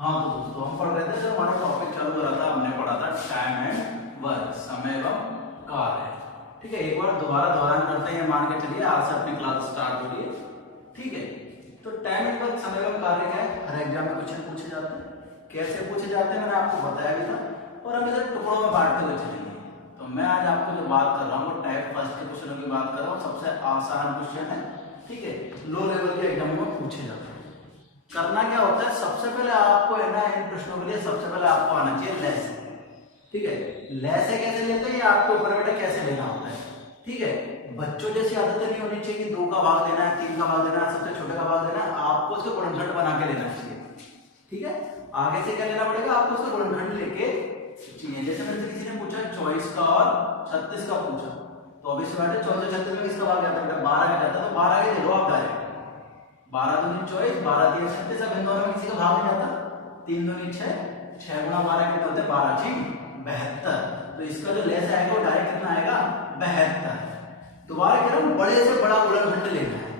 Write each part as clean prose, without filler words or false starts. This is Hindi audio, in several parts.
हाँ तो दोस्तों हम पढ़ रहे थे, जब हमारा टॉपिक चालू हो रहा था हमने पढ़ा था टाइम एंड वर्क, समय एवं कार्य। ठीक है, एक बार दोबारा दोहरान करते हैं, मान के चलिए आज से अपनी क्लास स्टार्ट हो रही है। ठीक है, तो टाइम एंड वर्क, समय एवं कार्य क्या है, हर एग्जाम में क्वेश्चन पूछे जाते हैं। कैसे पूछे जाते हैं मैंने आपको बताया भी था, और हम इधर टुकड़ों में बांटते हुए चलेंगे। तो मैं आज आपको जो बात कर रहा हूँ वो टाइप फर्स्ट के क्वेश्चनों की बात कर रहा हूँ, सबसे आसान क्वेश्चन है। ठीक है, लो लेवल के एग्जाम में पूछे जाते हैं। करना क्या होता है, सबसे पहले आपको है ना, इन प्रश्नों के लिए सबसे पहले आपको आना चाहिए लेस। ठीक है, लेस कैसे लेते हैं, आपको ऊपर बेटा कैसे लेना होता है। ठीक है, बच्चों जैसी आदतें नहीं होनी चाहिए कि 2 का भाग देना है, 3 का भाग देना है, सबसे छोटे का भाग देना है। आपको उसको गुणनखंड बना के लेना चाहिए। ठीक है, आगे से क्या लेना पड़ेगा, आपको उसका गुणनखंड लेके चाहिए। जैसे मेरे से किसी ने पूछा 24 का और 36 का पूछा, तो ऑब्वियसली बात है 24 36 में किसका भाग जाता है, 12 का जाता है, तो 12 के ले लो आप डायरेक्ट। 12 दूनी 24, 12 3 36, अब इन दोनों में किसी का भाग नहीं जाता। 3 दूनी 6, 6 गुना 12 कितने होते हैं, 12 ठीक 72। तो इसका जो लेस आएगा वो डायरेक्ट कितना आएगा, 72। दोबारा कह रहा हूं, बड़े से बड़ा गुणनखंड लेना है।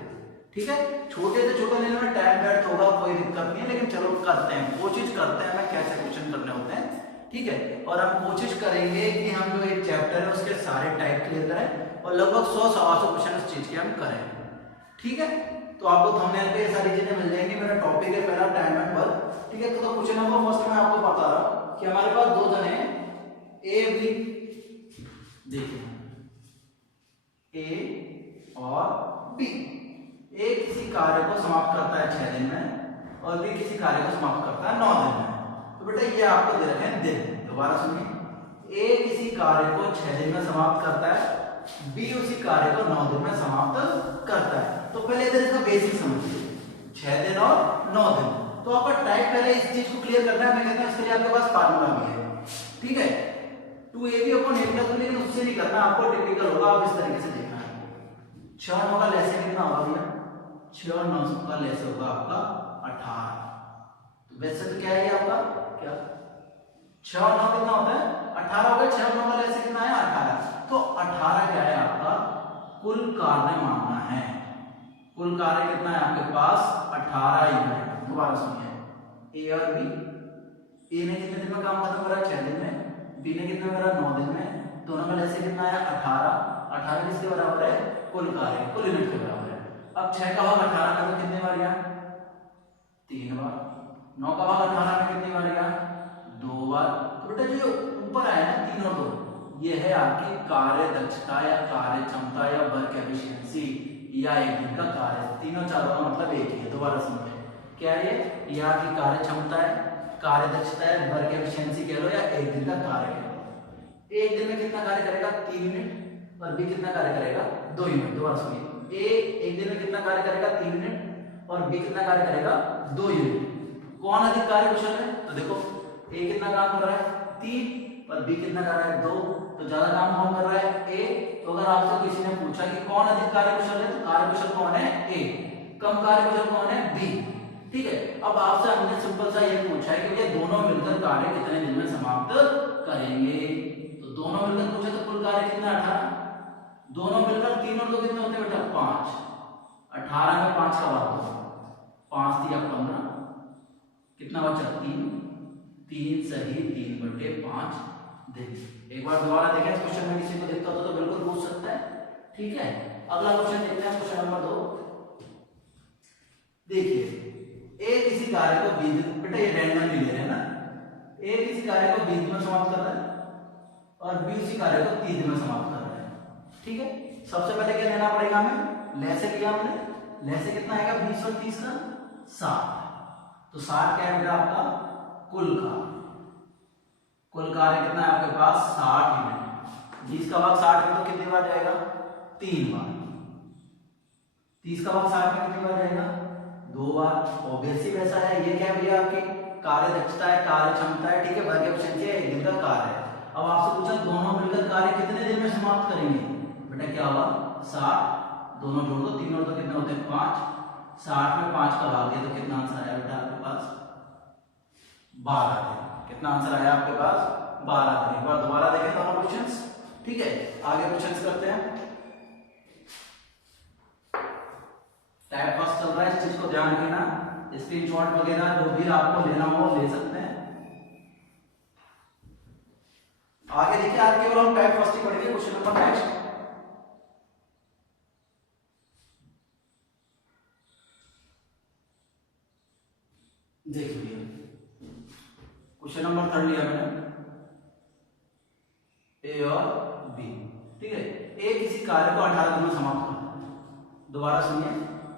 ठीक है, छोटे से छोटा लेने में टाइम व्यर्थ होगा, कोई दिक्कत नहीं है, लेकिन चलो करते हैं, कोशिश करते हैं ना कैसे क्वेश्चन करने होते हैं। ठीक है, और हम कोशिश करेंगे कि हम जो एक चैप्टर है उसके सारे टाइप क्लियर करें, और लगभग 100-125 क्वेश्चन इस चीज के हम करें। ठीक है, तो आपको थंबनेल पे ये सारी चीजें मिल जाएंगी। मेरा टॉपिक है पहला टाइम एंड वर्क। ठीक है, तो क्वेश्चन नंबर फर्स्ट में आपको बता रहा हूं कि हमारे पास 2 जने ए बी, देखिए ए और बी। ए किसी कार्य को समाप्त करता है 6 दिन में, और बी किसी कार्य को समाप्त करता है 9 दिन में। तो बेटा ये आपको दे रखे हैं दिन। दोबारा सुनिए, ए किसी कार्य को 6 दिन में समाप्त करता है, बी उसी कार्य को 9 दिन में समाप्त करता है। तो पहले इधर इसका बेसिक समझिए, 6 दिन और 9 दिन। तो आपका टाइप पहले इस चीज को क्लियर करना है। मैं कहता हूं इसके लिए आपके पास फार्मूला भी है। ठीक है, 2ab/a+b, लेकिन उससे नहीं करना, आपको टिपिकल होगा, आप इस तरीके से देखना है। 6 9 का लेसे कितना होगा भैया, 6 और 9 का लेसे होगा आपका 18। तो वैसे तो क्या है ये आपका, क्या 6 और 9 कितना होता है, 18 हो गया। 6 और 9 का लेसे कितना है, 18। तो 18 क्या है आपका कुल कार्य मानना है। कुल कार्य कितना है आपके पास, 18 यूनिट। दोबारा सुनिए, ए और बी, ए ने कितने दिन में काम खत्म करा, 6 दिन में, बी ने कितना करा, 9 दिन में। दोनों का लेसे कितना है, 18। 18 किसके बराबर है, कुल कार्य, कुल यूनिट के बराबर है। अब 6 का भाग 18 में तो कितने बार गया, 3 बार। 9 का भाग 18 में कितनी बार गया, 2 बार। तो बेटा जो ऊपर आया ना 3 और 2, ये है आपकी कार्य दक्षता या कार्य क्षमता या वर्क एफिशिएंसी, या एक दिन का कार्य। तीनों चारों का मतलब एक ही है। दोबारा समझे, क्या है ये आपकी कार्य क्षमता है, कार्य दक्षता है, वर्क एफिशिएंसी कह लो, या एक दिन का कार्य कह लो। एक दिन में कितना कार्य करेगा, 3 यूनिट, और बी कितना कार्य करेगा, 2 यूनिट। दोबारा सुनिए, ए एक दिन में कितना कार्य करेगा, 3 यूनिट, और बी कितना कार्य करेगा, 2 यूनिट। कौन अधिक कार्य कुशल है, तो देखो ए कितना काम कर रहा है, 3, और बी कितना कर रहा है, 2। तो ज्यादा काम कौन कर रहा है, ए। तो अगर आपसे किसी ने पूछा कि कौन अधिक कार्यकुशल है, तो कार्यकुशल कौन है, ए। कम कार्यकुशल कौन है, बी। ठीक है, अब आपसे हमने सिंपल सा ये पूछा है कि ये दोनों मिलकर कार्य कितने दिन में समाप्त करेंगे। तो दोनों मिलकर पूछे तो कुल कार्य कितना, 18। दोनों मिलकर 3 और 2 कितने होते हैं बेटा, 5। 18 में 5 का भाग दो, 5 दिया 15, कितना बचा, 3। 3 सही 3/5 दिन। एक बार दोबारा देखें, इस क्वेश्चन में किसी को दिक्कत हो तो बिल्कुल पूछ सकता है। ठीक है, अगला क्वेश्चन देखते हैं, क्वेश्चन नंबर 2। देखिए, ए किसी कार्य को 20 दिन, बेटा ये रैंडमली ले रहे हैं ना, ए किसी कार्य को 20 दिन में समाप्त कर रहा है, और बी उसी कार्य को 30 दिन में समाप्त कर रहा है। ठीक है, सबसे पहले क्या लेना पड़ेगा हमें, लेसे लिया हमने, लेसे कितना आएगा, 20 और 30 का 60। तो 60 क्या है बेटा आपका कुल कार्य। कुल कार्य कितना है आपके पास, 60 यूनिट। 20 का भाग 60 में तो कितनी बार जाएगा, 3 बार। 30 का भाग 60 में कितनी बार जाएगा, 2 बार। ऑब्वियसली वैसा है, ये क्या है भैया आपकी कार्य दक्षता है, कार्य क्षमता है। ठीक है, वर्क एफिशिएंसी है, एक दिन का कार्य है। अब आपसे पूछा दोनों मिलकर कार्य कितने दिन में समाप्त करेंगे, बेटा क्या होगा, 60। दोनों जोड़ दो, 3 और 2 कितने होते हैं, 5। 60 में 5 का भाग दिया तो कितना आंसर आया बेटा आपके पास, 12 दिन। कितना आंसर आया आपके पास, 12 दिन। एक बार दोबारा देखें दोनों क्वेश्चंस। ठीक है, आगे क्वेश्चंस करते हैं। टाइप फर्स्ट चल रहा है, इस चीज को ध्यान रखना। स्क्रीनशॉट वगैरह जो भी आपको लेना हो ले सकते हैं। आगे देखिए, आज केवल हम टाइप फर्स्ट ही पढ़ेंगे। क्वेश्चन नंबर नेक्स्ट, देखिए क्वेश्चन नंबर 3 लिया मैंने, ए और बी। ठीक है, ए किसी कार्य को 18 दिन में समाप्त करता है। दोबारा सुनिए,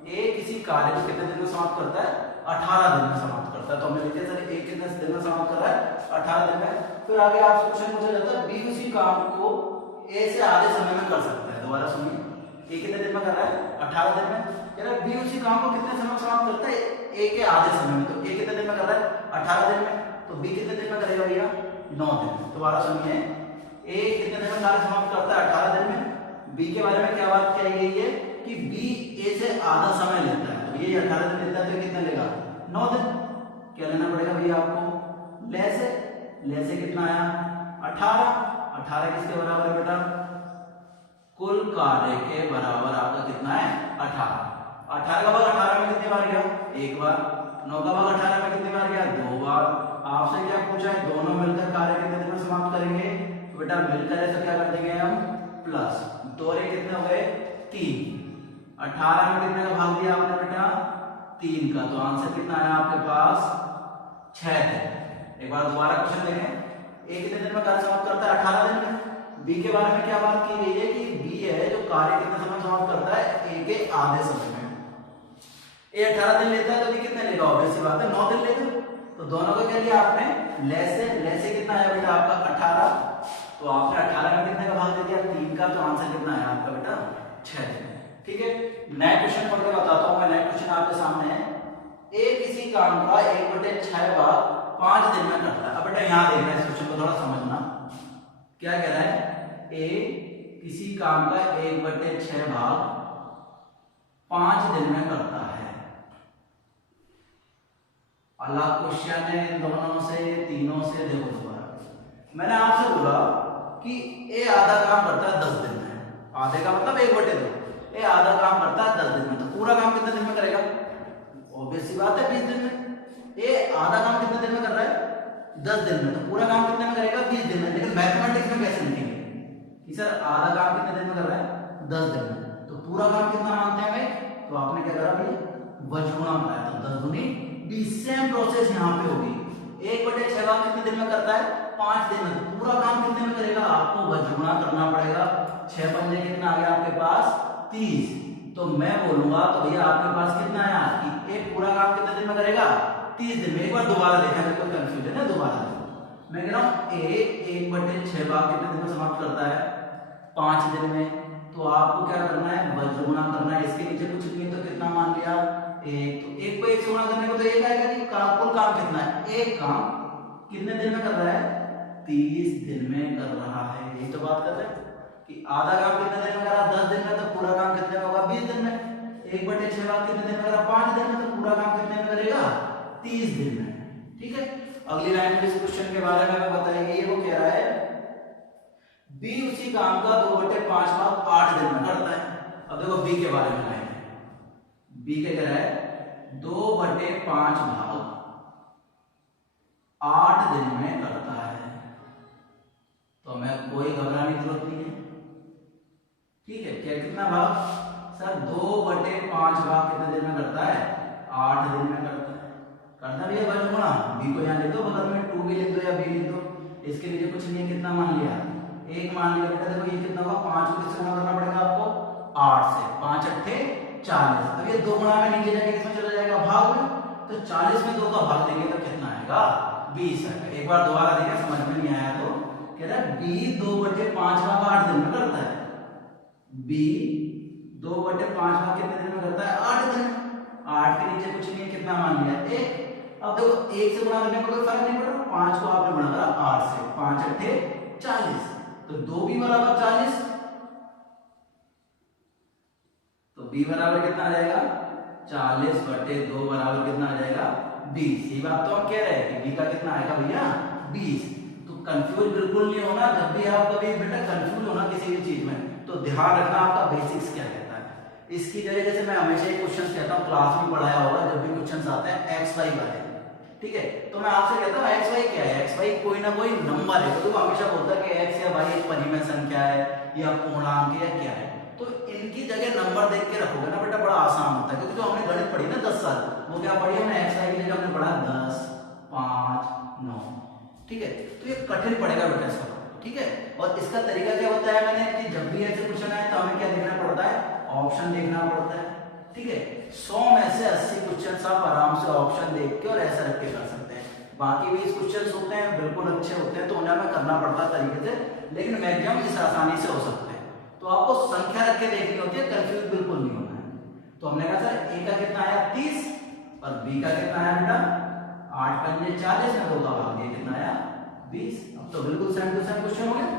ए किसी कार्य को कितने दिन में समाप्त करता है? 18 दिन में समाप्त करता है। तो हमने लिखा सर ए कितने दिन में समाप्त कर रहा है? 18 दिन में। फिर आगे आपसे क्वेश्चन पूछा जाता है बी उसी काम को ए से आधे समय में कर सकता है। दोबारा सुनिए, ए कितने दिन में कर रहा है? 18 दिन में। कह रहा है बी उसी काम को कितने समय में समाप्त करता है? ए के आधे समय में। तो ए कितने दिन में कर रहा है? 18 दिन में। तो बी कितने दिन में करेगा भैया? 9 दिन में। दोबारा सुनिए, ए कितने दिन में कार्य समाप्त करता है? 18 दिन में। बी के बारे में क्या बात कही गई है कि बी ए से आधा समय लेता है। तो ये 18 दिन लेता है तो कितना लेगा? 9 दिन। क्या लेना पड़ेगा भैया आपको? ले से कितना आया? 18। 18 किसके बराबर है बेटा? कुल कार्य के बराबर आपका कितना है? 18। 18 का भाग 18 में कितनी बार गया? एक बार। 9 का भाग 18 में कितनी बार गया? 2 बार। आपसे क्या पूछा है? दोनों मिलकर कार्य कितने दिन में समाप्त करेंगे? बेटा मिलकर ऐसा क्या कर देंगे हम? प्लस 2 कितने हो गए? 3। 18 में कितने का भाग दिया आपने बेटा? 3 का। तो आंसर कितना आया आपके पास? 6 दिन। एक बार दोबारा क्वेश्चन देखें, ए कितने दिन में कार्य समाप्त करता है? 18 दिन में। बी के बारे में क्या बात की गई है कि बी है जो कार्य कितने समय समाप्त करता है? ए के आधे समय में। ए 18 दिन लेता है तो बी कितने लेगा? ऑब्वियस सी बात है 9 दिन लेगा। तो दोनों को क्या लिया आपने? ले से कितना आया बेटा आपका? 18। तो आपने 18 में कितने का भाग दे दिया? 3 का। तो आंसर कितना आया आपका बेटा? 6 दिन। ठीक है, नया क्वेश्चन पढ़ के बताता हूं मैं। नया क्वेश्चन आपके सामने है, ए किसी काम का 1/6 भाग 5 दिन में करता है। अब बेटा यहां देखना है, इस क्वेश्चन को थोड़ा समझना। क्या कह रहा है? ए किसी काम का 1/6 भाग 5 दिन में करता है। अलग क्वेश्चन है इन दोनों से, तीनों से। देखो दोबारा, मैंने आपसे बोला कि ए आधा काम करता है 10 दिन में। आधे का मतलब 1/2। ए आधा काम करता है 10 दिन में। तो पूरा काम कितने दिन में करेगा? ऑब्वियस सी बात है 20 दिन में। ए आधा काम कितने दिन में कर रहा है? 10 दिन में। तो पूरा काम कितने में करेगा? 20 दिन में। लेकिन मैथमेटिक्स में कैसे लिखेंगे कि सर आधा काम कितने दिन में कर रहा है? 10 दिन में। तो पूरा काम कितना मानते हैं भाई? तो आपने क्या करा भाई? वज्रगुणा बनाया। तो 10 दूनी 20। सेम प्रोसेस यहाँ पे होगी। 1/6 भाग कितने दिन में करता है? 5 दिन में। तो पूरा काम कितने में करेगा? आपको वज्रगुणा करना पड़ेगा। 6 पंजे कितना आ गया आपके पास? 30। तो मैं बोलूंगा तो भैया आपके पास कितना आया कि एक पूरा काम कितने दिन में करेगा? 30 दिन में। एक बार दोबारा देखा, मेरे को कंफ्यूजन है, दोबारा देखो। मैं कह रहा हूं ए 1/6 भाग कितने दिन में समाप्त करता है? 5 दिन में। तो आपको क्या करना है? वज्रगुणा करना है। इसके नीचे कुछ नहीं तो कितना मान लिया? 1। तो 1 को 1 से गुणा करने को तो 1 आएगा कि कुल काम कितना है? एक काम कितने दिन में कर रहा है? 30 दिन में कर रहा है। यही तो बात कर रहे हैं कि आधा काम कितने दिन में करा? 10 दिन में। तो पूरा काम कितने में होगा? 20 दिन में। 1/6 भाग कितने दिन में करा? 5 दिन में। तो पूरा काम कितने में करेगा? 30 दिन में। ठीक है, अगली लाइन में इस क्वेश्चन के बारे में हमें बताएगी। वो कह रहा है बी उसी काम का 2/5 भाग 8 दिन में करता है। अब देखो बी के बारे में लाइन है। बी क्या कह रहा है? 2/5 भाग 8 दिन में करता है। तो हमें कोई घबराने की जरूरत नहीं है। ठीक है, क्या कितना भाग? सर 2/5 भाग कितने दिन में करता है? 8 दिन में करता है। करना भी है वज्रगुणा। बी को यहाँ लिख दो, बगल में 2 भी लिख दो या बी लिख दो। इसके नीचे कुछ नहीं है, कितना मान लिया? 1 मान लिया। बेटा देखो ये कितना होगा? 5 को किससे गुणा करना पड़ेगा आपको? 8 से। 5 8 40। अब ये 2 गुणा में नीचे जाके किसमें चला जाएगा? भाग में। तो 40 में 2 का भाग देंगे तो कितना आएगा? 20 आएगा। एक बार दोबारा देखें, समझ में नहीं आया तो कह रहा है बी 2/5 भाग 8 दिन में करता है। बी 2/5 भाग कितने दिन में करता है? 8 दिन में। 8 के नीचे कुछ नहीं है, कितना मान लिया? 1। अब देखो 1 से गुणा करने में कोई फर्क नहीं पड़ रहा। 5 को आपने गुणा करा 8 से। 5 8 40। तो 2 भी बराबर 40। तो b बराबर कितना आ जाएगा? 40/2 बराबर कितना आ जाएगा? 20। ये बात तो हम कह रहे हैं कि b का कितना आएगा भैया? 20। तो कंफ्यूज बिल्कुल नहीं होना। जब भी आप कभी बेटा कंफ्यूज होना किसी भी चीज में तो ध्यान रखना आपका बेसिक्स क्या कहता है। इसकी जगह जैसे मैं हमेशा एक क्वेश्चन कहता हूँ, क्लास में पढ़ाया होगा, जब भी क्वेश्चन आते हैं एक्स वाई वाले, ठीक है, तो मैं आपसे कहता हूँ एक्स वाई क्या है, एक्स वाई कोई ना कोई नंबर है, तो हमेशा बोलता है कि एक्स या वाई एक परिमेय संख्या है या पूर्णांक है या क्या है, तो इनकी जगह नंबर देख के रखोगे ना बेटा, बड़ा आसान होता है, क्योंकि जो हमने गणित पढ़ी ना 10 साल, वो क्या पढ़ी हमने, एक्स वाई की जगह हमने पढ़ा 10, 5, 9, ठीक है, तो ये कठिन पड़ेगा बेटा इसका, ठीक है। और इसका तरीका क्या होता है मैंने कि जब भी ऐसे क्वेश्चन आए तो हमें क्या देखना पड़ता है, ऑप्शन देखना पड़ता है, ठीक है। 100 में से 80 क्वेश्चन आप आराम से ऑप्शन देख के और ऐसा रख के कर सकते हैं, बाकी 20 क्वेश्चन होते हैं बिल्कुल अच्छे होते हैं, तो उन्हें हमें करना पड़ता है तरीके से, लेकिन मैक्सिमम इस आसानी से हो सकते हैं। तो आपको संख्या रख के देखनी होती है, कंफ्यूज बिल्कुल नहीं होना है। तो हमने कहा सर ए का कितना आया 30 और बी का कितना आया बेटा 8 पंजे 40 में 2 का भाग दिया कितना आया 20। अब तो बिल्कुल सेम टू सेम क्वेश्चन हो गया,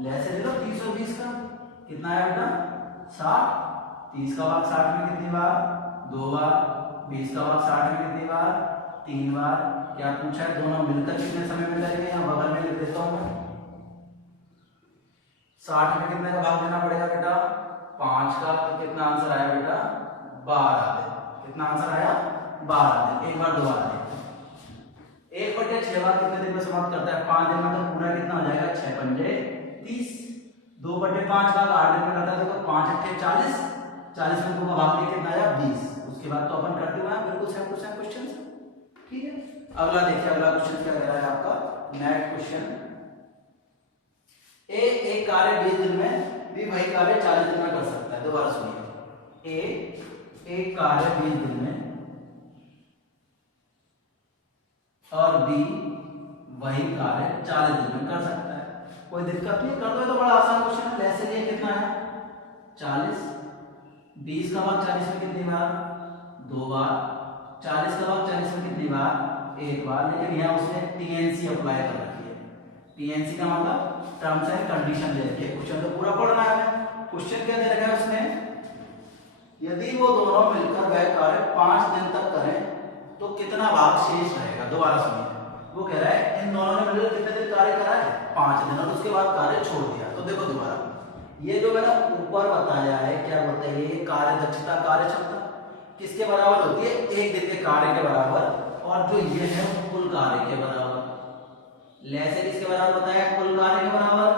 ले से ले लो 30 और 20 का कितना आया बेटा 60, 30 का भाग 60 में कितनी बार 2 बार, 20 का भाग 60 में कितनी बार 3 बार। क्या पूछा है, दोनों मिलकर कितने समय में करेंगे, यहाँ बगल में लिख देता हूं मैं। 60 में कितने का भाग देना पड़ेगा बेटा 5 का, तो कितना आंसर आया बेटा 12 दिन। कितना आंसर आया 12 दिन। एक बार दोबारा देखते, 1/6 बार कितने दिन में समाप्त करता है 5 दिन में, तो पूरा कितना हो जाएगा 6 पंजे 30। 2/5 भाग 8 दिन में करता है, तो 5 अट्ठे 40, 40 में 2 का भाग दिया कितना आया 20। उसके बाद तो अपन करते हुए बिल्कुल सेम टू सेम क्वेश्चन, ठीक है। अगला देखिए, अगला क्वेश्चन क्या कह रहा है आपका नेक्स्ट क्वेश्चन, ए एक कार्य 20 दिन में, बी वही कार्य 40 दिन में कर सकता है। दोबारा सुनिए, ए एक कार्य 20 दिन में और बी वही कार्य 40 दिन में कर सकता है, कोई दिक्कत नहीं, कर दो, तो बड़ा आसान क्वेश्चन है। ऐसे लिए कितना है 40, 20 का भाग 40 में कितनी बार 2 बार, 40 का भाग 40 में कितनी बार 1 बार, लेकिन यहाँ उसने टीएनसी अप्लाई कर रखी है। टीएनसी का मतलब टर्म्स एंड कंडीशन दे रखी है, क्वेश्चन तो पूरा पढ़ना है। क्वेश्चन क्या दे रखा है उसने, यदि वो दोनों मिलकर वह कार्य 5 दिन तक करें तो कितना भाग शेष रहेगा। दोबारा सुनिए, वो कह रहा है इन दोनों ने मिलकर कितने दिन कार्य करा है 5 दिन, और उसके बाद कार्य छोड़ दिया। तो देखो दोबारा, ये जो मैंने ऊपर बताया है क्या बताइए, कार्य दक्षता कार्य क्षमता किसके बराबर होती है, 1 दिन के कार्य के बराबर, और जो ये है कुल कार्य के बराबर। लैसे किसके बराबर बताया, कुल कार्य के बराबर,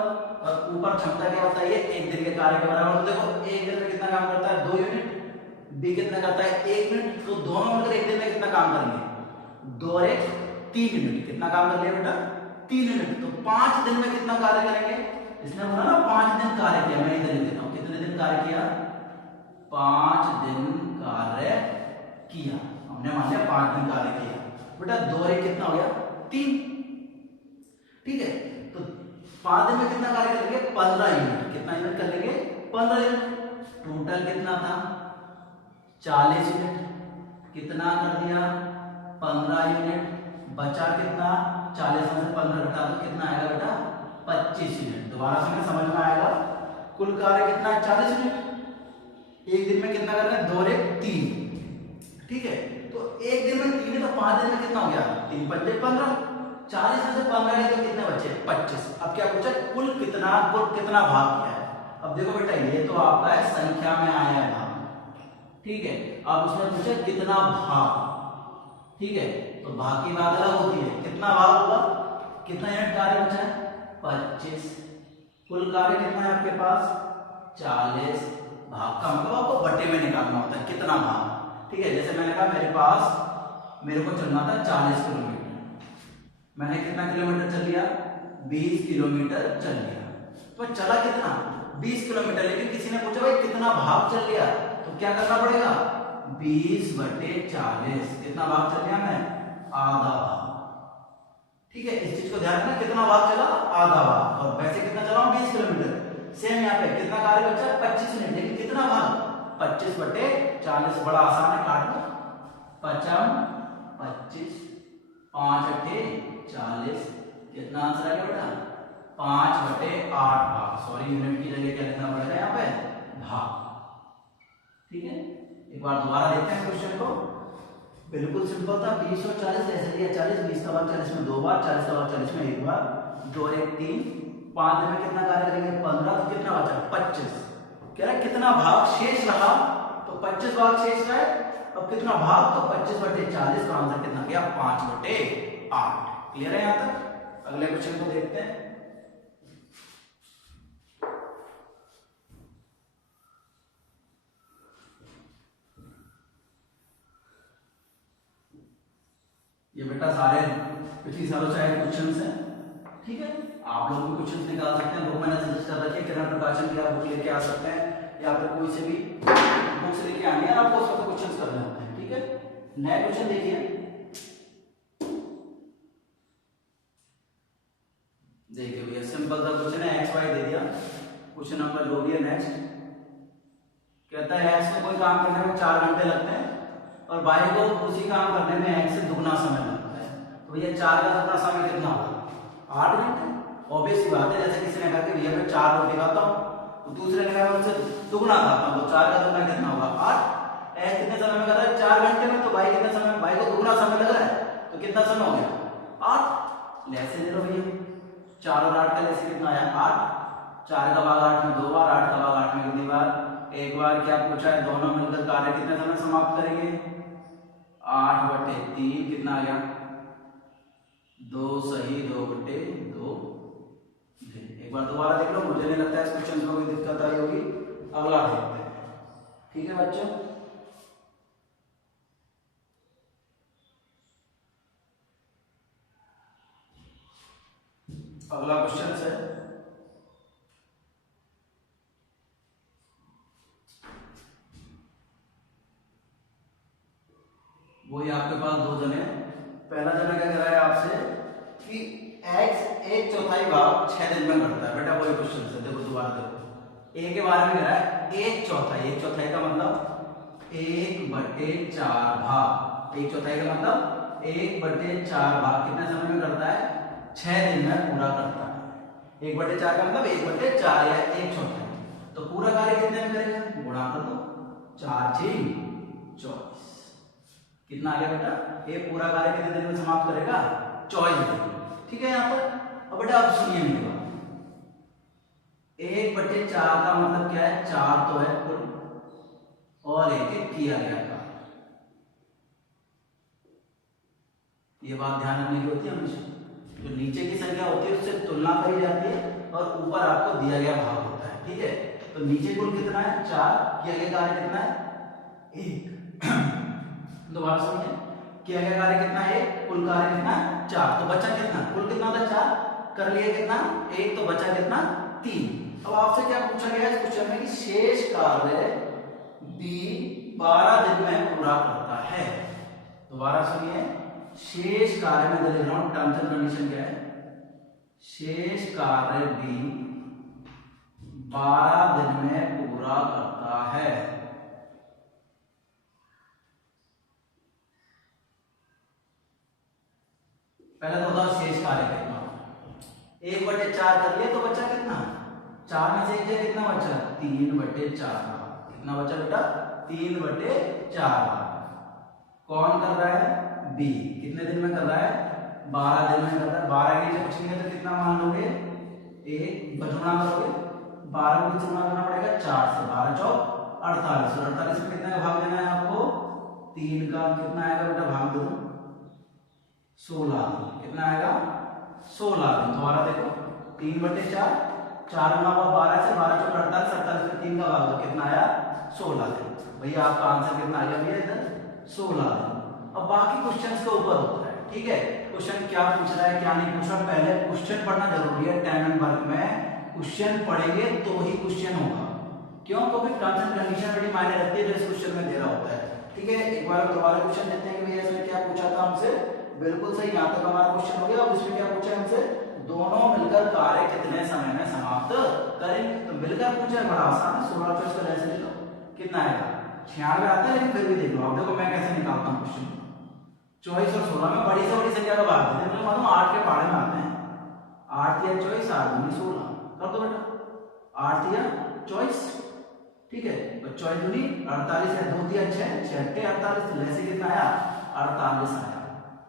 और ऊपर क्षमता क्या बताइए 1 दिन के कार्य के बराबर। तो देखो 1 दिन में कितना काम करता है 2 यूनिट, बी कितना करता है 1 मिनट, तो दोनों मिलकर 1 दिन में कितना काम करेंगे 2 और 1 3 यूनिट। कितना काम कर लिया बेटा 3 यूनिट, तो 5 दिन में कितना कार्य करेंगे, इसने बोला ना 5 दिन कार्य किया, मैं इधर लिख देता हूं कितने दिन कार्य किया 5 दिन कार्य किया, हमने मान लिया 5 दिन कार्य किया बेटा। 2 और 1 कितना हो गया 3, ठीक है। तो 5 दिन में कितना कार्य करेंगे 15 यूनिट, कितना यूनिट कर लेंगे 15 यूनिट। टोटल कितना था 40 यूनिट, कितना कर दिया 15 यूनिट, बचा कितना 40 में से 15 घटा दो कितना आएगा बेटा 25 यूनिट। दोबारा से समझ में आएगा, कुल कार्य कितना 40 यूनिट, 1 दिन में कितना कर रहे हैं 2 और 1 3, ठीक है। तो 1 दिन में 3 है, तो 5 दिन में कितना हो गया 3 पंजे 15, 40 में से 15 गए तो कितने बचे 25। अब क्या पूछा कुल कितना भाग किया है। अब देखो बेटा ये तो आपका है संख्या में आया है भाग, ठीक है। अब उसने पूछा कितना भाग, ठीक है, तो भाग की बात अलग होती है, कितना भाग होगा, कितना यूनिट कार्य बचा है 25, कुल कार्य कितना है आपके पास 40, भाग का मतलब आपको बटे में निकालना होता है कितना भाग, ठीक है। जैसे मैंने कहा मेरे को चलना था 40 किलोमीटर, मैंने कितना किलोमीटर चल लिया 20 किलोमीटर चल लिया, तो चला कितना 20 किलोमीटर, लेकिन किसी ने पूछा भाई कितना भाग चल लिया, तो क्या करना पड़ेगा 20/40, कितना भाग चल गया मैं आधा भाग, ठीक है। इस चीज को ध्यान रखना, कितना भाग चला आधा भाग, और वैसे कितना चला 20 किलोमीटर। सेम यहाँ पे कितना कार्य बचा 25 मिनट, लेकिन कितना भाग 25/40, बड़ा आसान है काट लो, 55 25 5 अट्ठे 40, कितना आंसर आएगा बेटा 5/8 भाग, सॉरी यूनिट की जगह क्या लिखना पड़ेगा यहाँ पे भाग, ठीक है। एक बार दोबारा देखते हैं क्वेश्चन को, बिल्कुल सिंपल था, 20 और 40 ऐसे लिया 40, 20 का भाग 40 में 2 बार, 40 का भाग 40 में 1 बार, 2 और 1 3, 5 दिन में कितना कार्य करेंगे 15, तो कितना बचा 25। कह रहा है कितना भाग शेष रहा तो 25 भाग 6 है। अब कितना भाग, तो 25/40 का आंसर कितना गया 5/8। क्लियर है यहां तक? अगले क्वेश्चन को देखते हैं। ये बेटा सारे पिछली सालों से आए क्वेश्चंस हैं, ठीक है। आप लोग भी क्वेश्चंस निकाल सकते हैं। बुक मैंने सजेस्ट कर रखी है, किरण प्रकाशन की आप बुक लेके आ सकते हैं, या फिर कोई से भी बुक्स लेके आनी है, आपको उसमें क्वेश्चंस करने होते हैं, ठीक है। नया क्वेश्चन देखिए, देखिए भैया सिंपल सा क्वेश्चन है, एक्स वाई दे दिया। क्वेश्चन नंबर जो भी है नेक्स्ट कहता है एक्स को कोई काम करने में 4 घंटे लगते हैं और वाई को उसी काम करने में एक्स से दुगना समय लगता है। तो भैया 4 का दुगना समय कितना होगा? 8 घंटे। ऑब्वियस सी बात है, जैसे किसी ने कहा कि भैया मैं 4 रोटी खाता हूँ, तो दूसरे ने कहा मुझसे दुगना खाता हूँ, तो 4 का दुगना कितना होगा? 8। एक्स कितने समय में कर रहा है? 4 घंटे में। तो वाई कितने समय में? वाई को दुगना समय लग रहा है, तो कितना समय हो गया? 8। लेसे ले लो भैया, 4 और 8 का लेसे कितना आया? 8। 4 का भाग 8 में 2 बार, 8 का भाग 8 में कितनी बार? एक बार। क्या पूछा है? दोनों मिलकर कार्य कितने समय समाप्त करेंगे? 8/3 कितना आ गया? 2 सही 2/2। एक बार दोबारा देख लो, मुझे नहीं लगता है इस क्वेश्चन में कोई दिक्कत आई होगी। अगला देखते हैं, ठीक है बच्चों। अगला क्वेश्चन है, वही आपके पास 2 जने। पहला जना क्या कह रहा है आपसे कि x 1/4 भाग 6 दिन में करता है। बेटा वही क्वेश्चन है, देखो दोबारा देखो, a के बारे में कह रहा है 1/4। 1/4 का मतलब 1/4 भाग। 1/4 का मतलब 1/4 भाग कितने समय में करता है? 6 दिन में पूरा करता है। 1/4 का मतलब 1/4 या 1/4। तो पूरा कार्य कितने में करेगा? गुणा कर दो, 4 6 24। कितना आ गया बेटा? ये पूरा कार्य कितने दिन में समाप्त करेगा? 24 दिन। ठीक है यहाँ पर। अब बेटा आप सुनिए मेरी बात, 1/4 का मतलब क्या है? 4 तो है कुल, और 1 किया गया का। ये बात ध्यान रखने की होती है हमेशा। जो नीचे की संख्या होती है उससे तुलना करी जाती है और ऊपर आपको दिया गया भाग होता है, ठीक है। तो नीचे कुल कितना है? 4, किया गया कार्य कितना है? 1। दोबारा सुनिए, किया गया कार्य कितना है? 1, कुल कार्य कितना है? 4। तो बचा कितना? कुल कितना होता है? 4, कर लिया कितना? 1, तो बचा कितना? 3। अब आपसे क्या पूछा गया इस क्वेश्चन में कि शेष कार्य बी 12 दिन में पूरा करता है। दोबारा सुनिए, शेष कार्य में लिख रहा हूं, टर्म्स एंड कंडीशन क्या है? शेष कार्य बी 12 दिन में पूरा करता है। पहले तो बताओ शेष कार्य कितना? 1/4 कर लिया तो बचा कितना? 4 में से 1 कितना बचा? 3/4। कितना बचा बेटा? 3/4। कौन कर रहा है? बी। कितने दिन में कर रहा है? 12 दिन में कर रहा है। 12 के लिए पूछेंगे तो कितना मान लोगे? 1 बचुना करोगे, 12 को गुणा करना पड़ेगा 4 से। 12 चौक 48। 48 में कितना का भाग देना है आपको? 3 का। कितना आएगा बेटा? भाग दो 16। कितना आएगा? 16। दोबारा देखो, 3/4, 4 गुना 12 से, 12 चौक 48, 48 में 3 का भाग दो, कितना आया? 16। भैया आपका आंसर कितना आ गया भैया? इधर 16। अब बाकी क्वेश्चंस के ऊपर होता है, ठीक है। क्वेश्चन क्या पूछ रहा है क्या नहीं पूछ रहा, पहले क्वेश्चन पढ़ना जरूरी है। 10 एंड वर्क में क्वेश्चन पढ़ेंगे तो ही क्वेश्चन होगा। क्यों? क्योंकि टर्म्स एंड कंडीशन बड़ी मायने रखती है जो इस क्वेश्चन में दे रहा होता है, ठीक है। एक बार दोबारा क्वेश्चन देखते हैं कि भैया इसमें क्या पूछा था हमसे। बिल्कुल सही, यहाँ तक हमारा क्वेश्चन हो गया। अब इसमें क्या पूछा हमसे? दोनों मिलकर कार्य कितने समय में समाप्त करेंगे। तो मिलकर पूछा है, बड़ा आसान है। 16 को इसको ऐसे ले लो, कितना आएगा? 96 आता है, लेकिन फिर भी देख लो आप। देखो मैं कैसे निकालता हूँ क्वेश्चन। 24 और 16 में बड़ी से बड़ी संख्या का भाग देते हैं। मानो 8 के पहाड़े में आते हैं। 8 या 24, 8 दूनी 16 कर दो बेटा। 8 या 24, ठीक है। 24 दूनी 48 है, 2 3 6 6 के 48, तो ऐसे कितना आया? 48 आया।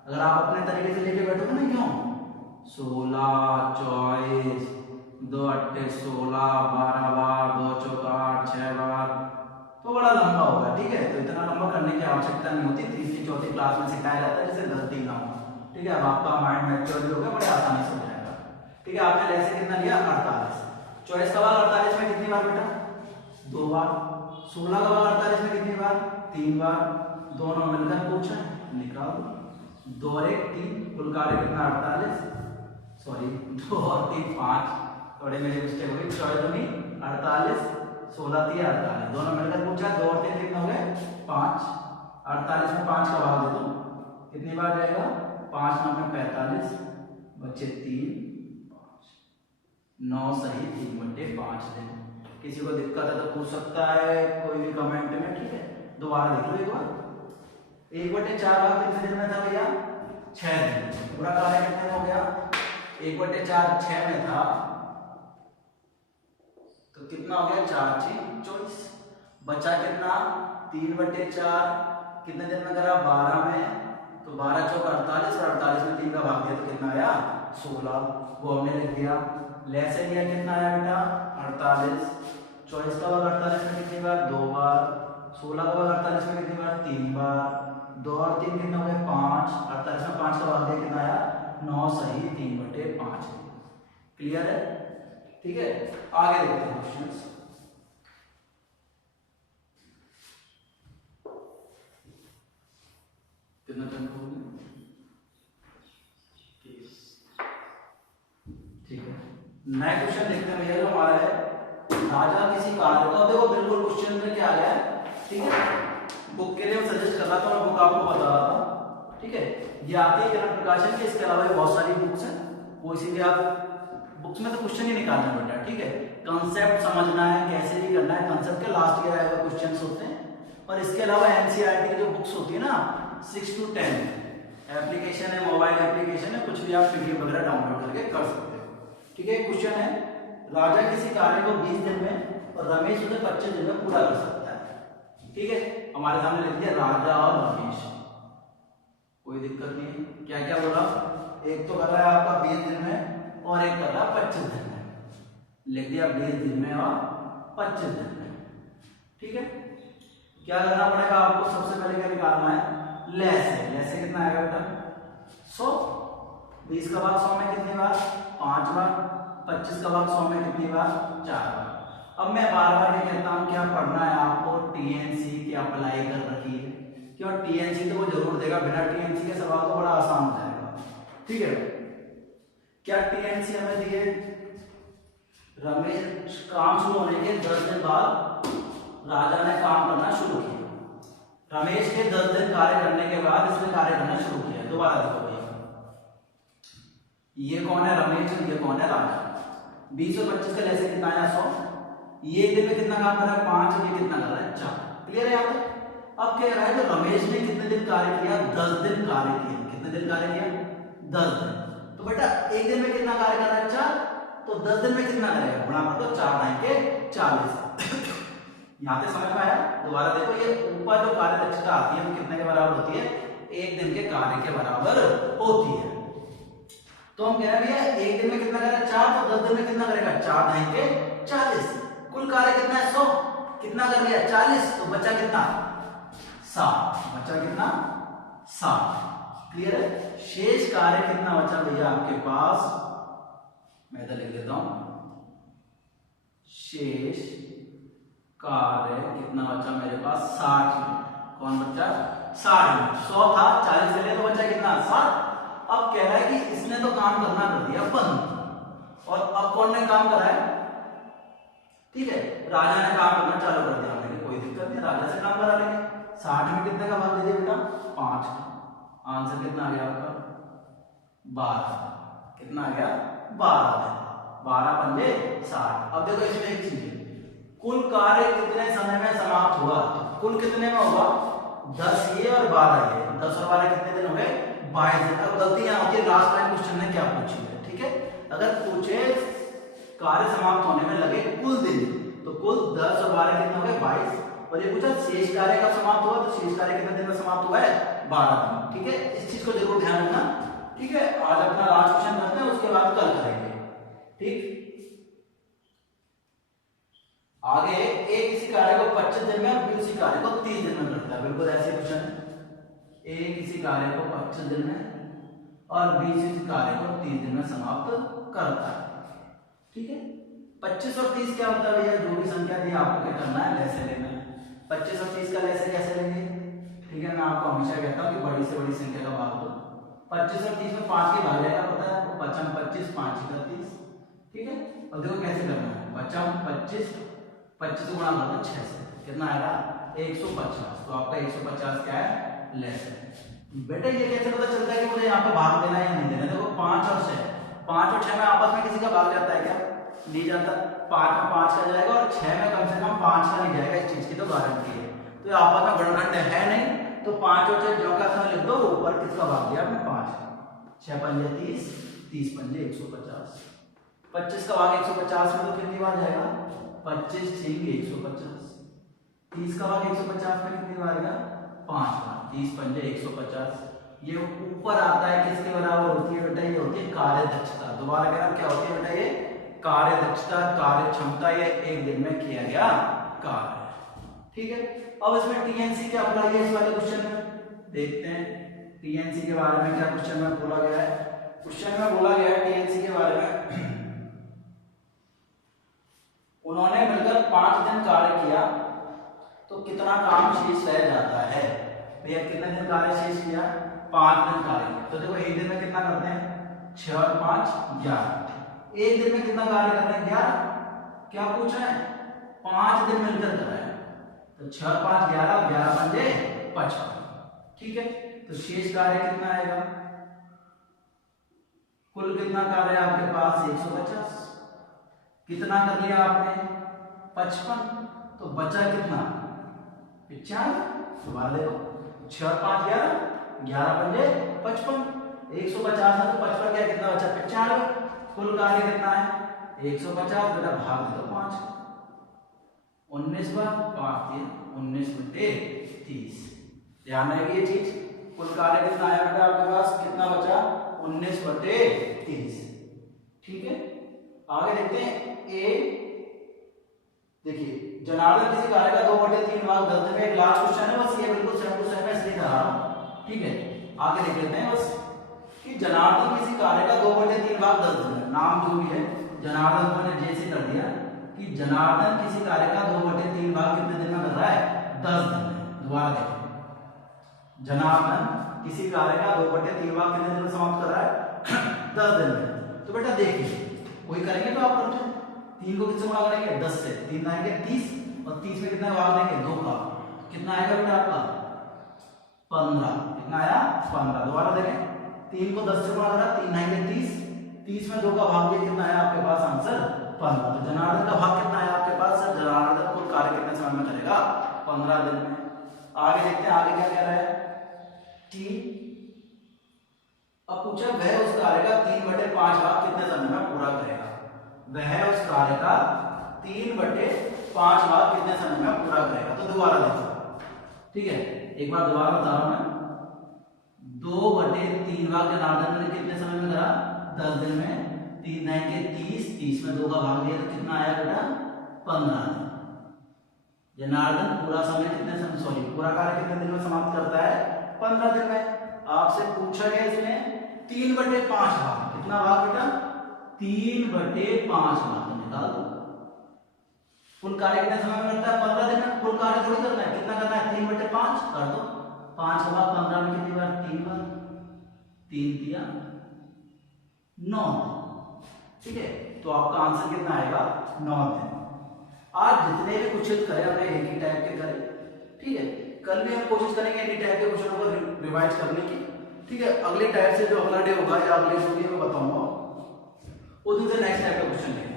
अगर आप अपने तरीके से लेके बैठोगे ना, क्यों 16 24 2 8 16 12 बार 2 चौक 8 6 बार, तो बड़ा लंबा होगा, ठीक है। तो इतना लंबा करने की आवश्यकता नहीं होती, तीसरी चौथी क्लास में सिखाया जाता है जिससे गलती ना हो, ठीक है। अब आपका माइंड मैच्योर भी हो गया, बड़े आसानी से हो जाएगा, ठीक है। आपने लेसे कितना लिया 48, चॉइस का भाग 48 में कितनी बार बेटा 2 बार, 16 का भाग 48 में कितनी बार 3 बार, दोनों मिलकर पूछा निकाल 2 और 1 3, कुल कार्य कितना 48, सॉरी 2 और 3 5, थोड़े मेरी मिस्टेक हो गई, 14 दूनी 48, 16 3 48, दोनों मिलकर पूछा 2 और 3 कितना हो गए 5, 48 में 5 का भाग दे दो कितनी बार जाएगा 5 9 में 45, बच्चे 3 5, 9 सही 3/5 दिन। किसी को दिक्कत है तो पूछ सकता है कोई भी कमेंट में, ठीक है। दोबारा देख लो एक बार, 1/4 भाग कितने दिन में था भैया 6 दिन, पूरा कार्य कितने में हो गया 1/4 6 में था तो कितना हो गया 4 6 24, बचा कितना 3/4 कितने दिन में करा 12 में, तो 12 चौक 48 और 48 में 3 का भाग दिया तो कितना आया 16, वो हमने लिख दिया। लेस लिया कितना आया बेटा 48, 24 का भाग 48 में कितनी बार 2 बार, 16 का भाग 48 में कितनी बार 3 बार, 2 और 3 कितना हो गया 5, 48 में 5 का भाग दिया कितना आया 9 सही 3/5। क्लियर है, ठीक है। आगे देखते हैं क्वेश्चंस। कितना टाइम हो गया, ठीक है। नया क्वेश्चन देखते हैं भैया, जो हमारा है राजा किसी कार्य को, देखो बिल्कुल क्वेश्चन में क्या आ गया है, ठीक है। बुक के लिए मैं सजेस्ट कर रहा था, मैं बुक आपको बता रहा था, ठीक है। ये आती है किरण प्रकाशन की, इसके अलावा बहुत सारी बुक्स हैं, वो इसीलिए आप बुक्स में तो क्वेश्चन ही निकालना बेटा, ठीक है। कंसेप्ट समझना है कैसे भी करना है, कंसेप्ट के लास्ट ईयर आए हुए क्वेश्चंस होते हैं, और इसके अलावा एनसीईआरटी की जो बुक्स होती है ना 6 to 10 एप्लीकेशन है, मोबाइल एप्लीकेशन है, कुछ भी आप पीडीएफ वगैरह डाउनलोड करके कर सकते हो, ठीक है। क्वेश्चन है राजा किसी कार्य को 20 दिन में और रमेश उसे 25 दिन में पूरा कर सकता है, ठीक है। हमारे सामने लिख दिया राजा और रमेश, कोई दिक्कत नहीं है। क्या क्या बोला, एक तो कर रहा है आपका 20 दिन में और एक कर रहा है 25 दिन में, लिख दिया 20 दिन में और 25 दिन में, ठीक है। क्या करना पड़ेगा आपको, सबसे पहले क्या निकालना है लेस है, लेस से कितना आएगा बेटा 100, 20 का भाग 100 में कितनी बार 5 बार, 25 का भाग 100 में कितनी बार 4 बार। अब मैं बार बार ये कहता हूं क्या पढ़ना है आपको, टीएनसी की अप्लाई कर रखी है, क्यों टीएनसी तो वो जरूर देगा, बिना टीएनसी के सवाल तो बड़ा आसान हो जाएगा, ठीक है। क्या टीएनसी हमें दिए, रमेश काम शुरू होने के 10 दिन बाद राजा ने काम करना शुरू किया, रमेश के 10 दिन कार्य करने के बाद इसने कार्य करना शुरू किया। दोबारा देखो भैया, ये कौन है रमेश और ये कौन है राजा, 20 और 25 का लेसे कितना आया 100, ये एक दिन में कितना काम कर रहा है 5 और ये कितना कर रहा है 4, क्लियर है यहाँ तक। अब कह रहा है जो रमेश ने कितने दिन कार्य किया 10 दिन कार्य किया, कितने दिन कार्य किया 10 दिन, तो बेटा एक दिन में कितना कार्य कर रहा है 4, तो 10 दिन में कितना करेगा गुणा कर दो 4 9 के 40। यहाँ पे समझ में आया। दोबारा देखो, ये ऊपर जो कार्य दक्षता आती है वो कितने के बराबर होती है, एक दिन के कार्य के बराबर होती है। तो हम कह रहे हैं भैया एक दिन में कितना करेगा 4, तो 10 दिन में कितना करेगा 4 9 के 40, कुल कार्य कितना है 100, कितना कर लिया 40, तो बचा कितना 60, बचा कितना 60, क्लियर है। शेष कार्य कितना बचा भैया आपके पास, मैं इधर लिख देता हूं, शेष कार्य कितना बचा मेरे पास 60 मिनट, कौन बचा 60 मिनट, 100 था 40 से लिया तो बचा कितना 60। अब कह रहा है कि इसने तो काम करना कर दिया बंद, और अब कौन ने काम करा है, ठीक है राजा ने काम करना चालू कर दिया, हमने कोई दिक्कत नहीं राजा से काम करा लेंगे। 60 में कितने का भाग दे दिया बेटा 5, आंसर कितना आ गया आपका 12, कितना आ गया 12, 12 पंजे 60। अब देखो इसमें एक चीज है, कुल कार्य कितने समय में समाप्त हुआ, तो कुल कितने में होगा 10 ये और 12 ये, 10 और 12 कितने दिन हो गए 22 दिन। अब गलती यहाँ होती है लास्ट टाइम क्वेश्चन ने क्या पूछी है, ठीक है। अगर पूछे कार्य समाप्त होने में लगे कुल दिन, तो कुल 10 और 12 कितने हो गए 22, और ये पूछा शेष कार्य कब समाप्त हुआ, तो शेष कार्य कितने दिन में समाप्त हुआ है 12 दिन, ठीक है। इस चीज को जरूर ध्यान रखना, ठीक है। आज अपना लास्ट क्वेश्चन करते हैं, उसके बाद कल करेंगे, ठीक। आगे ए किसी कार्य को 25 दिन में और बी उसी कार्य को 30 दिन में करता है, बिल्कुल ऐसे क्वेश्चन है। ए किसी कार्य को 25 दिन में और बी उसी कार्य को 30 दिन में समाप्त करता है। ठीक है, 25 और 30 क्या होता है भैया, जो भी संख्या दी आपको क्या करना है, लैसे लेना है। 25 और 30 का लैसे कैसे लेंगे, ठीक है, मैं आपको हमेशा कहता हूँ कि बड़ी से बड़ी संख्या का भाग दो। 25 और 30 में 5 के भाग जाएगा, पता है आपको, 5 25 5 30। ठीक है, अब देखो कैसे करना है, 25 25 गुणा कर दो 6 से, कितना आएगा 150। तो आपका 150 क्या है, लेस है। बेटा ये कैसे पता चलता है कि मुझे यहाँ पे भाग देना है या नहीं देना, देखो 5 और 6, 5 और 6 में आपस में किसी का भाग जाता है क्या, नहीं जाता। 5 में 5 का जाएगा और 6 में कम से कम 5 का नहीं जाएगा, इस चीज की तो गारंटी है। तो आपस में गुणनखंड है नहीं, तो 5 और 6 जो का समय लिख दो, ऊपर किसका भाग दिया आपने, 5। 6 पंजे 30, 30 पंजे 150। 25 का भाग 150 में तो कितनी बार जाएगा, 25 6 150। 30 का भाग 150 में कितनी बार आएगा, 5 बार। 30 पंजे 150। ये ऊपर आता है किसके बराबर होती है बेटा, ये होती है कार्य दक्षता। दोबारा कह रहा हूं क्या होती है बेटा, ये कार्य दक्षता, कार्य क्षमता, ये एक दिन में किया गया कार्य। ठीक है, अब इसमें टीएनसी क्या बोला गया इस वाले क्वेश्चन में, देखते हैं टीएनसी के बारे में क्या क्वेश्चन में बोला गया है। क्वेश्चन में बोला गया है टीएनसी के बारे में, उन्होंने मिलकर 5 दिन कार्य किया तो कितना काम शेष रह जाता है। भैया कितने दिन कार्य शेष किया, 5 दिन कार्य किया। तो देखो एक दिन में कितना करते हैं, 6 और 5 11। एक दिन में कितना कार्य करते हैं, 11। क्या पूछा है, 5 दिन मिलकर कर रहे हैं, तो 6 और 5 11, 11 पंजे 55। ठीक है, तो शेष कार्य कितना आएगा, कुल कितना कार्य है आपके पास 150। कितना कर लिया आपने, 55, तो बचा कितना 95। दोबारा देखो, 6 और 5 11, 11 पंजे 55, 150 है तो 55 क्या कितना बचा 95। कुल कार्य कितना है 150, बेटा भाग दे दो 5, 19 बार 5 3 19 बटे 30। ध्यान रखिए ये चीज, कुल कार्य कितना आया बेटा आपके पास, कितना बचा 19 बटे 30। ठीक है, आगे देखते हैं। ए देखिए, जनार्दन किसी कार्य का 2/3 भाग 10 दिन में, एक लास्ट क्वेश्चन है बस, ये बिल्कुल सेम टू सेम इसलिए करा रहा हूं। ठीक है, आगे देख लेते हैं बस कि जनार्दन किसी कार्य का 2/3 भाग 10 दिन में, नाम जो भी है जनार्दन को मैंने जैसे कर दिया कि जनार्दन किसी कार्य का 2/3 भाग कितने दिन में कर रहा है, 10 दिन में। दोबारा देखें, जनार्दन किसी कार्य का 2/3 भाग कितने दिन में समाप्त कर रहा है, 10 दिन में। तो बेटा देखिए, कोई करेंगे तो आप करते हैं, 3 को किससे गुणा करेंगे, 10 से, 3 आएंगे 30, और 30 में कितना भाग देंगे, 2 का, कितना आएगा बेटा आपका 15। कितना आया 15। दोबारा देखें, 3 को 10 से गुणा करा, 3 आएंगे 30, 30 में 2 का भाग दिया, कितना आया आपके पास आंसर 15। तो जनार्दन का भाग कितना आया आपके पास, जनार्दन कुल कार्य कितने समय में करेगा, 15 दिन में। आगे देखते हैं, आगे क्या कह रहा है कि अब पूछा वह उस कार्य का 3/5 भाग कितने समय में पूरा करेगा। वह उस कार्य का 3/5 भाग कितने समय में पूरा करेगा। तो दोबारा देखो, ठीक है, एक बार दोबारा बता रहा हूं मैं, 2/3 भाग जनार्दन ने कितने समय में करा, 10 दिन में। 3 आएंगे 30, 30 में 2 का भाग दिया तो कितना आया बेटा 15 दिन। जनार्दन पूरा समय कितने समय, सॉरी पूरा कार्य कितने दिन में समाप्त करता है, 15 दिन में। आपसे पूछा गया इसमें 3/5 भाग, कितना भाग बेटा 3/5 भाग, निकाल दो। कुल कार्य कितने समय में लगता है, 15 दिन में। कुल कार्य थोड़ी करना है, कितना करना है 3/5 कर दो। 5 का भाग 15 में कितनी बार, 3 बार, 3 दिया 9। ठीक है, तो आपका आंसर कितना आएगा 9 दिन। आज जितने भी क्वेश्चन करे हमने एक ही टाइप के करे, ठीक है। कल भी हम कोशिश करेंगे इन्हीं टाइप के क्वेश्चनों को रिवाइज करने की, ठीक है। अगले टाइप से जो अगला डे होगा या अगले जो भी मैं बताऊंगा उस दिन से नेक्स्ट टाइप का क्वेश्चन लेंगे।